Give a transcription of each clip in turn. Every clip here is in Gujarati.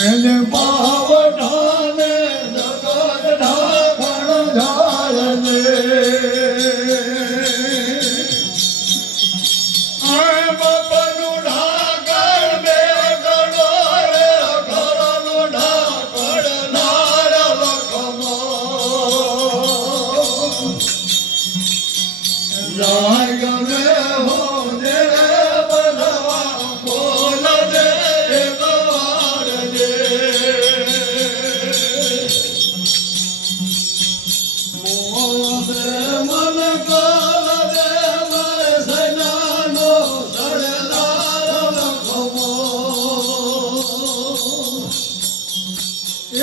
And માવઠાને જગત ઢાંકણ ઝાડને બાપાનું ઢાંકણ બે ગણો રે ઘરનું ઢાંકણ નાર લખમો જાગને હો દે બનવા બોલ દે એકવાર દે મોદ મન કાલ દે મારે સૈનાનો સડલાર લખમો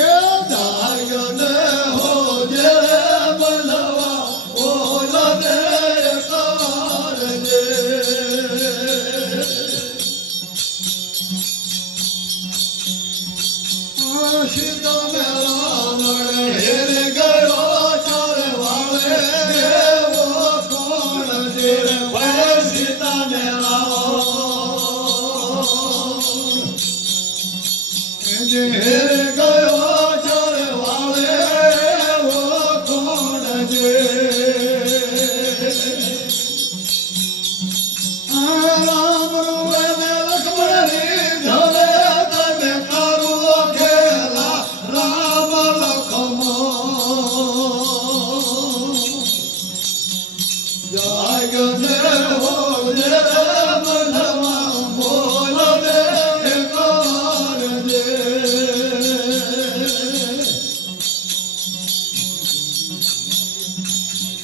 એ જાગને હો દે બનવા બોલ દે એકવાર દે સીતા મેરા મણ હેર ગયો ચાર વાળે એવો કોણ દે ભાઈ સીતા મેરા હેર ગયો ચાર વાળે એવો કોણ દે રામ રૂવે ને લક્ષ્મણની ધરે તમે કરો ખેલા રામ લખમો જાગને હો